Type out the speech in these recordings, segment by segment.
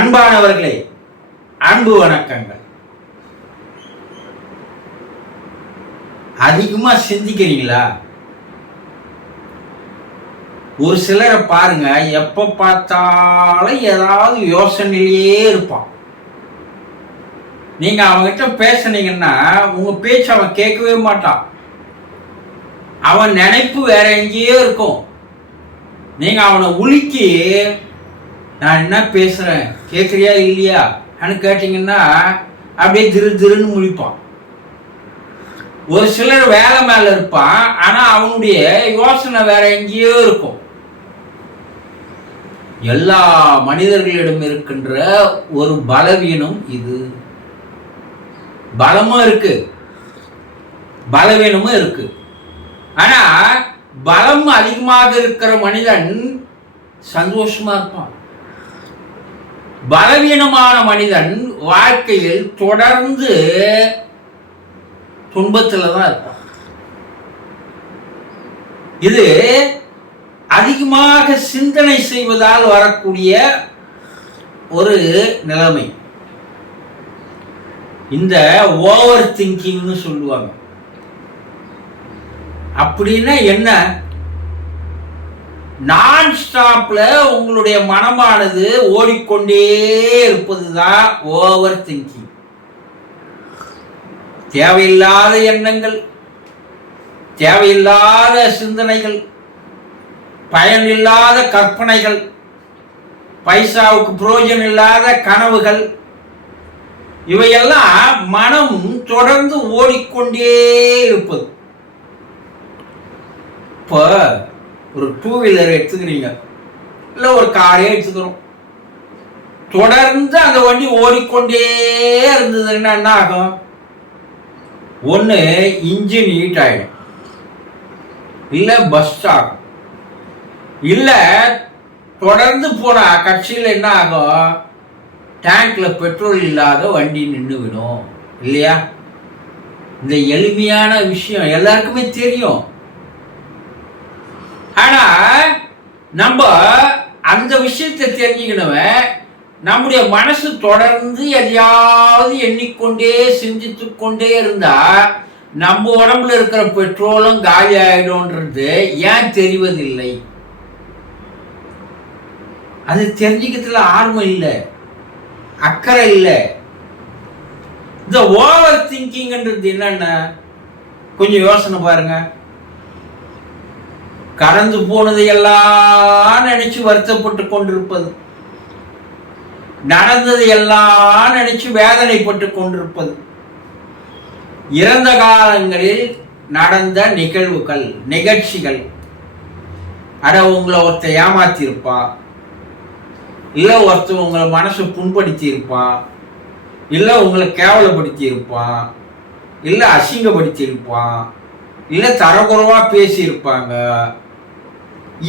அன்பானவர்களே, அன்பு வணக்கங்கள். அதிகமா சிந்திக்கிறீங்களா? ஒரு சிலரை பாருங்க, எப்ப பார்த்தாலும் ஏதாவது யோசனையிலேயே இருப்பான். நீங்க அவன்கிட்ட பேசுனீங்கன்னா உங்க பேச்சு அவன் கேட்கவே மாட்டான். அவன் நினைப்பு வேற எங்கேயோ இருக்கும். நீங்க அவனை உலுக்கி நான் என்ன பேசுறேன் கேட்குறியா இல்லையா கேட்டீங்கன்னா அப்படியே திருன்னு முழிப்பான். ஒரு சிலர் வேலை மேல இருப்பான், ஆனா அவனுடைய யோசனை வேற எங்கேயோ இருக்கும். எல்லா மனிதர்களிடம் இருக்கின்ற ஒரு பலவீனம் இது. பலமும் இருக்கு, பலவீனமும் இருக்கு. ஆனா பலம் அதிகமாக இருக்கிற மனிதன் சந்தோஷமா இருப்பான். பலவீனமான மனிதன் வாழ்க்கையில் தொடர்ந்து துன்பத்தில் தான் இருப்பான். இது அதிகமாக சிந்தனை செய்வதால் வரக்கூடிய ஒரு நிலைமை. இந்த ஓவர் திங்கிங்னு சொல்லுவாங்க. அப்படின்னா என்ன? நான் ஸ்டாப்ல உங்களுடைய மனமானது ஓடிக்கொண்டே இருப்பதுதான் ஓவர் திங்கிங். தேவையில்லாத எண்ணங்கள், தேவையில்லாத சிந்தனைகள், பயனில்லாத கற்பனைகள், பைசாவுக்கு பிரயோஜனம் இல்லாத கனவுகள், இவையெல்லாம் மனம் தொடர்ந்து ஓடிக்கொண்டே இருப்பது. இப்போ ஒரு 2 வீலர் எடுத்துக்கிறீங்க, இல்லை ஒரு காரே எடுத்துக்கிறோம். தொடர்ந்து அந்த வண்டி ஓடிக்கொண்டே இருந்ததுன்னா என்ன ஆகும்? ஒன்று இன்ஜின் ஹீட் ஆகிடும், இல்லை பஸ்ட் ஆகும், இல்லை தொடர்ந்து போன கட்சியில் என்ன ஆகும்? டேங்க்ல பெட்ரோல் இல்லாத வண்டி நின்று விடும். இல்லையா? இந்த எளிமையான விஷயம் எல்லாருக்குமே தெரியும். ஆனா நம்ம அந்த விஷயத்தை தெரிஞ்சுக்கணும். நம்முடைய மனசு தொடர்ந்து எதையாவது எண்ணிக்கொண்டே சிந்தித்து கொண்டே இருந்தா நம்ம உடம்புல இருக்கிற பெட்ரோலும் காலி ஆயிடும்ன்றது ஏன் தெரிவதில்லை? அது தெரிஞ்சுக்கிறதுல ஆர்வம் இல்லை, அக்கறை இல்லை. இந்த ஓவர் திங்கிங்ன்றது என்னன்னா கொஞ்சம் யோசனை பாருங்க. கடந்து போனதை எல்லாம் நினைச்சு வருத்தப்பட்டு கொண்டிருப்பது, நடந்ததை எல்லாம் நினைச்சு வேதனைப்பட்டு கொண்டிருப்பது, இறந்த காலங்களில் நடந்த நிகழ்வுகள், நிகழ்ச்சிகள். அட உங்களை ஒருத்தர் ஏமாத்தி இருப்பான், இல்லை ஒருத்தர் உங்களை மனசை புண்படுத்தி இருப்பான், இல்லை உங்களை கேவலப்படுத்தி இருப்பான், இல்லை அசிங்கப்படுத்தி இருப்பான், இல்லை தரக்குறைவா பேசி இருப்பாங்க.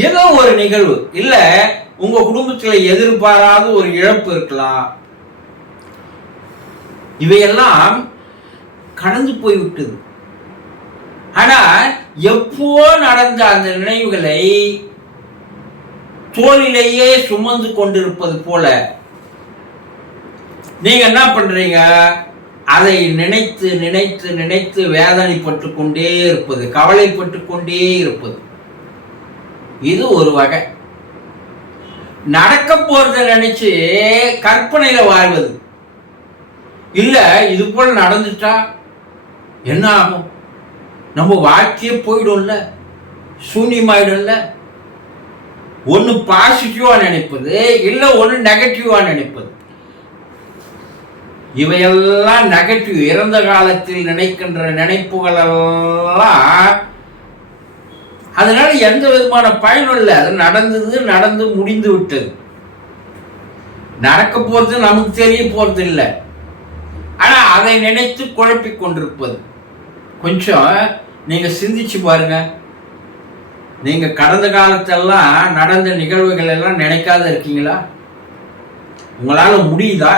ஏதோ ஒரு நிகழ்வு, இல்லை உங்க குடும்பத்துல எதிர்பாராத ஒரு இழப்பு இருக்கலாம். இவையெல்லாம் கடந்து போய்விட்டது. ஆனா எப்போ நடந்த அந்த நினைவுகளை தோளிலேயே சுமந்து கொண்டிருப்பது போல நீங்க என்ன பண்றீங்க? அதை நினைத்து நினைத்து நினைத்து வேதனைப்பட்டு கொண்டே இருப்பது, கவலைப்பட்டு கொண்டே இருப்பது. இது ஒரு வகை. நடக்க போறத நினைச்சு கற்பனையில வாழ்வது. இல்ல இது போல நடந்துட்டா என்ன ஆகும்? நம்ம வாழ்க்கையே போயிடும்ல, சூன்யமாயிடும்ல. ஒன்னு பாசிட்டிவா நினைப்பது, இல்ல ஒன்னு நெகட்டிவா நினைப்பது. இவையெல்லாம் நெகட்டிவ். இறந்த காலத்தில் நினைக்கின்ற நினைப்புகள் எல்லாம் அதனால எந்த விதமான பயனும் இல்லை. அது நடந்து முடிந்து விட்டது. நடக்க போறது நமக்கு தெரிய போறது இல்லை. ஆனா அதை நினைத்து குழப்பிக் கொண்டிருப்பது. கொஞ்சம் நீங்க சிந்திச்சு பாருங்க. நீங்க கடந்த காலத்தெல்லாம் நடந்த நிகழ்வுகள் எல்லாம் நினைக்காத இருக்கீங்களா? உங்களால முடியுதா?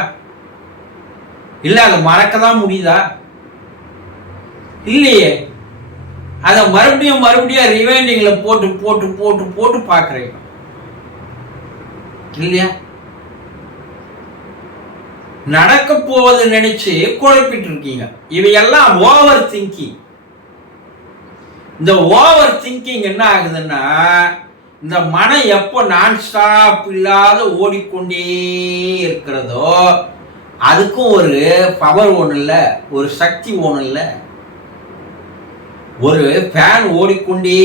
இல்ல அதை மறக்கதான் முடியுதா? இல்லையே. அதை மறுபடியும் ரிவைண்டிங்ல போட்டு போட்டு போட்டு போட்டு பார்க்குறீங்க இல்லையா? நடக்க போவது நினைச்சு குழப்பிட்டு இருக்கீங்க. இவையெல்லாம் ஓவர் திங்கிங். இந்த ஓவர் திங்கிங் என்ன ஆகுதுன்னா, இந்த மனம் எப்போ நான் ஸ்டாப் இல்லாத ஓடிக்கொண்டே இருக்கிறதோ அதுக்கும் ஒரு பவர் ஒன்று இல்லை, ஒரு சக்தி ஒன்று இல்லை. ஒரு ஃபேன் ஓடிக்கொண்டே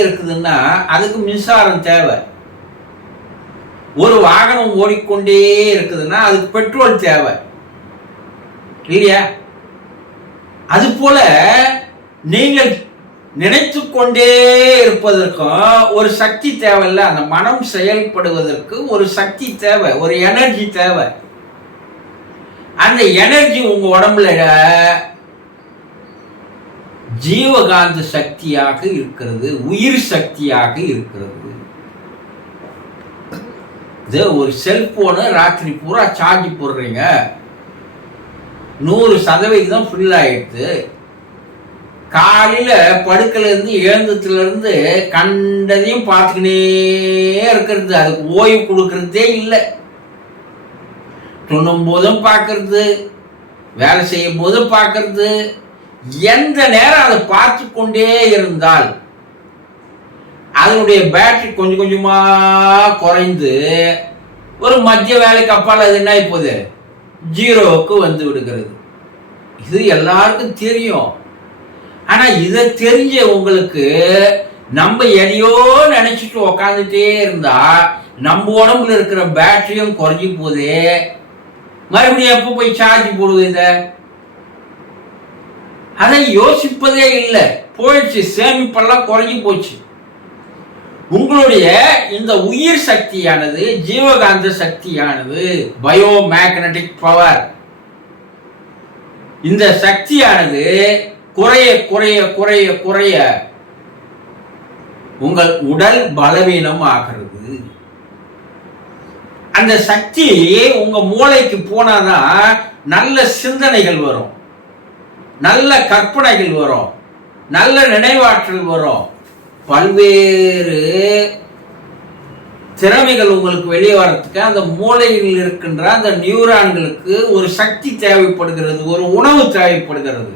இருக்குதுன்னா அதுக்கு மின்சாரம் தேவை. ஒரு வாகனம் ஓடிக்கொண்டே இருக்குதுன்னா அதுக்கு பெட்ரோல் தேவை இல்லையா? அது போல நீங்கள் நினைத்து கொண்டே இருப்பதற்கும் ஒரு சக்தி தேவையில்ல. அந்த மனம் செயல்படுவதற்கு ஒரு சக்தி தேவை, ஒரு எனர்ஜி தேவை. அந்த எனர்ஜி உங்க உடம்புல ஜீவகாந்த சக்தியாக இருக்கிறது, உயிர் சக்தியாக இருக்கிறது. இது ஒரு செல்போனு ராத்திரி பூரா சார்ஜ் போடுறீங்க, 100% ஃபில் ஆயிடுது. காலையில படுக்கல இருந்து எழுந்ததுல இருந்து கண்டதையும் பார்த்துக்கினே இருக்கிறது, அதுக்கு ஓய்வு கொடுக்கறதே இல்லை. துண்ணும் போதும் பார்க்கறது, வேலை செய்யும் போதும் பார்க்கறது, எந்த நேரம் அதை பார்த்து கொண்டே இருந்தால் அதனுடைய பேட்டரி கொஞ்சம் கொஞ்சமா குறைந்து ஒரு மத்திய வேலைக்கு அப்பால் அது என்ன இப்போது 0க்கு வந்து விடுகிறது. இது எல்லாருக்கும் தெரியும். ஆனா இதை தெரிஞ்ச உங்களுக்கு நம்ம எதையோ நினைச்சிட்டு உக்காந்துட்டே இருந்தா நம்ம உடம்புல இருக்கிற பேட்டரியும் குறைஞ்சி போகுது. மறுபடியும் எப்போ போய் சார்ஜ் போடுவது? அதை யோசிப்பதே இல்லை. போயிடுச்சு, சேமிப்பெல்லாம் குறைஞ்சி போச்சு. உங்களுடைய இந்த உயிர் சக்தியானது, ஜீவகாந்த சக்தியானது, பயோ மேக்னடிக் பவர், இந்த சக்தியானது குறைய குறைய குறைய குறைய உங்கள் உடல் பலவீனம் ஆகிறது. அந்த சக்தி உங்க மூளைக்கு போனாதான் நல்ல சிந்தனைகள் வரும், நல்ல கற்பனைகள் வரும், நல்ல நினைவாற்றல் வரும், பல்வேறு திறமைகள் உங்களுக்கு வெளியே வர்றதுக்கு அந்த மூளையில் இருக்கின்ற அந்த நியூரான்களுக்கு ஒரு சக்தி தேவைப்படுகிறது, ஒரு உணவு தேவைப்படுகிறது.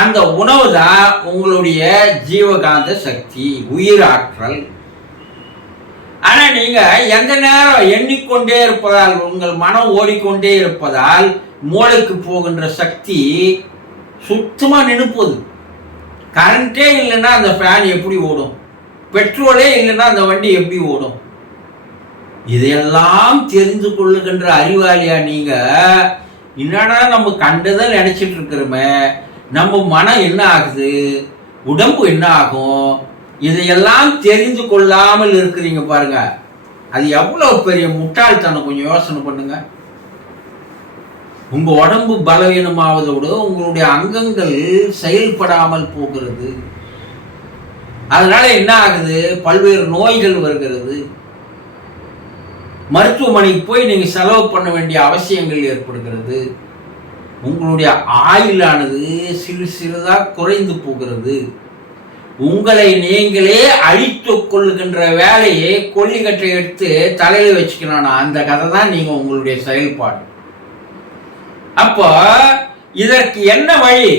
அந்த உணவு தான் உங்களுடைய ஜீவகாந்த சக்தி, உயிர் ஆற்றல். ஆனா நீங்க எந்த நேரம் எண்ணிக்கொண்டே இருப்பதால், உங்கள் மனம் ஓடிக்கொண்டே இருப்பதால் மூளைக்கு போகின்ற சக்தி சுத்தமா நினைப்போது. கரண்டே இல்லைன்னா அந்த ஃபேன் எப்படி ஓடும்? பெட்ரோலே இல்லைன்னா அந்த வண்டி எப்படி ஓடும்? இதையெல்லாம் தெரிந்து கொள்ளுகின்ற அறிவாளியா நீங்க? என்னடா நம்ம கண்டுதான் நினைச்சிட்டு இருக்கிறோமே, நம்ம மனம் என்ன ஆகுது, உடம்பு என்ன ஆகும், இதையெல்லாம் தெரிந்து கொள்ளாமல் இருக்கிறீங்க பாருங்க. அது எவ்வளவு பெரிய முட்டாள்தனம். கொஞ்சம் யோசனை பண்ணுங்க. உங்க உடம்பு பலவீனமாவதோடு உங்களுடைய அங்கங்கள் செயல்படாமல் போகிறது. அதனால என்ன ஆகுது? பல்வேறு நோய்கள் வருகிறது. மருத்துவமனைக்கு போய் நீங்க செலவு பண்ண வேண்டிய அவசியங்கள் ஏற்படுகிறது. உங்களுடைய ஆயுளானது சிறு சிறிதா குறைந்து போகிறது. உங்களை நீங்களே அழித்துக் கொள்ளுகின்ற வேலையை கொல்லிக்கட்டை எடுத்து தலையில வச்சுக்கணும். அந்த கதை தான் நீங்க உங்களுடைய செயல்பாடு. அப்போ இதற்கு என்ன வழி?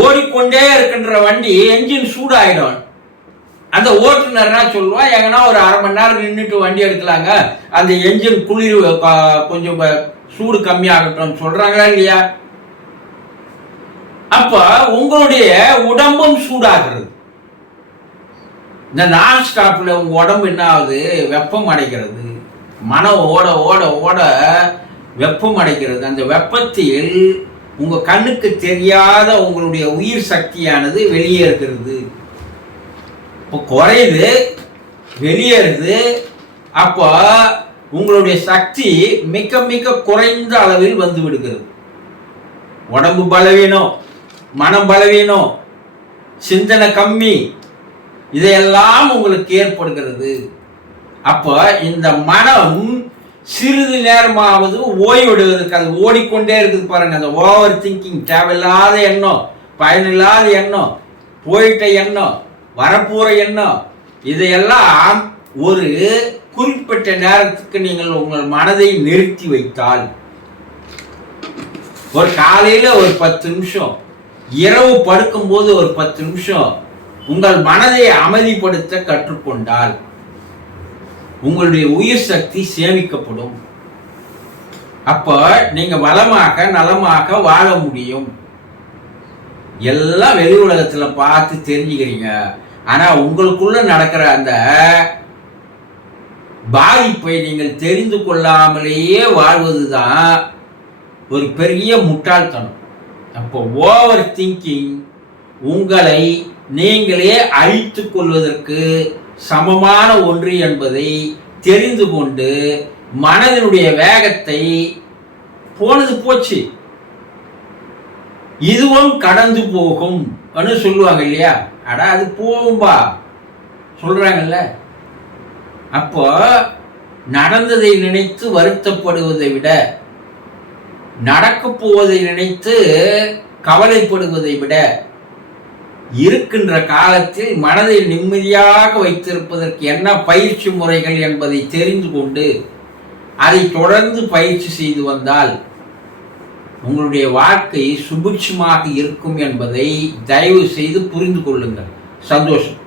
ஓடிக்கொண்டே இருக்கின்ற வண்டி என்ஜின் சூடாயிடும். அந்த ஓட்டுநர்னா சொல்லுவா, எங்கன்னா ஒரு அரை மணி நேரம் நின்றுட்டு வண்டி எடுக்கலாங்க, அந்த என்ஜின் குளிர் கொஞ்சம் சூடு கம்மியாகட்டும் சொல்றாங்களா இல்லையா? அப்ப உங்களுடைய உடம்பும் சூடாகிறது. இந்த நான் ஸ்டாப்ல உங்க உடம்பு என்ன ஆகுது? வெப்பம் அடைகிறது. மனம் ஓட ஓட ஓட வெப்பம் அடைகிறது. அந்த வெப்பத்தில் உங்க கண்ணுக்கு தெரியாத உங்களுடைய உயிர் சக்தியானது வெளியேறுகிறது. இப்போ குறையுது, வெளியேறுது. அப்போ உங்களுடைய சக்தி மிக மிக குறைந்த அளவில் வந்து விடுகிறது. உடம்பு பலவீனம், மனம் பலவீனம், சிந்தனை கம்மி, இதையெல்லாம் உங்களுக்கு ஏற்படுகிறது. அப்போ இந்த மனம் சிறிது நேரமாவது ஓய்வெடுவதற்கு, அது ஓடிக்கொண்டே இருக்குது பாருங்க. அந்த ஓவர் திங்கிங், தேவையில்லாத எண்ணம், பயனில்லாத எண்ணம், போயிட்ட எண்ணம், வரப்போற எண்ணம், இதையெல்லாம் ஒரு குறிப்பிட்ட நேரத்துக்கு நீங்கள் உங்கள் மனதை நிறுத்தி வைத்தால், ஒரு காலையில ஒரு 10 நிமிஷம், இரவு படுக்கும்போது ஒரு 10 நிமிஷம் உங்கள் மனதை அமைதிப்படுத்த கற்றுக்கொண்டால் உங்களுடைய உயிர் சக்தி சேமிக்கப்படும். அப்ப நீங்க வளமாக நலமாக வாழ முடியும். எல்லாம் வெளி உலகத்துல பார்த்து தெரிஞ்சுக்கிறீங்க. ஆனா உங்களுக்குள்ள நடக்கிற அந்த பாதிப்பை நீங்கள் தெரிந்து கொள்ளாமலேயே வாழ்வதுதான் ஒரு பெரிய முட்டாள்தனம். அப்போ ஓவர் திங்கிங் உங்களை நீங்களே அழித்துக் கொள்வதற்கு சமமான ஒன்று என்பதை தெரிந்து கொண்டு மனதினுடைய வேகத்தை போனது போச்சு, இதுவும் கடந்து போகும் சொல்லுவாங்க இல்லையா? அடா அது போகும்பா சொல்றாங்கல்ல. அப்போ நடந்ததை நினைத்து வருத்தப்படுவதை விட, நடக்கப் போவதை நினைத்து கவலைப்படுவதை விட, இருக்கின்ற காலத்தில் மனதை நிம்மதியாக வைத்திருப்பதற்கு என்ன பயிற்சி முறைகள் என்பதை தெரிந்து கொண்டு அதை தொடர்ந்து பயிற்சி செய்து வந்தால் உங்களுடைய வாழ்க்கை சுபிட்சமாக இருக்கும் என்பதை தயவு செய்து புரிந்து கொள்ளுங்கள். சந்தோஷம்.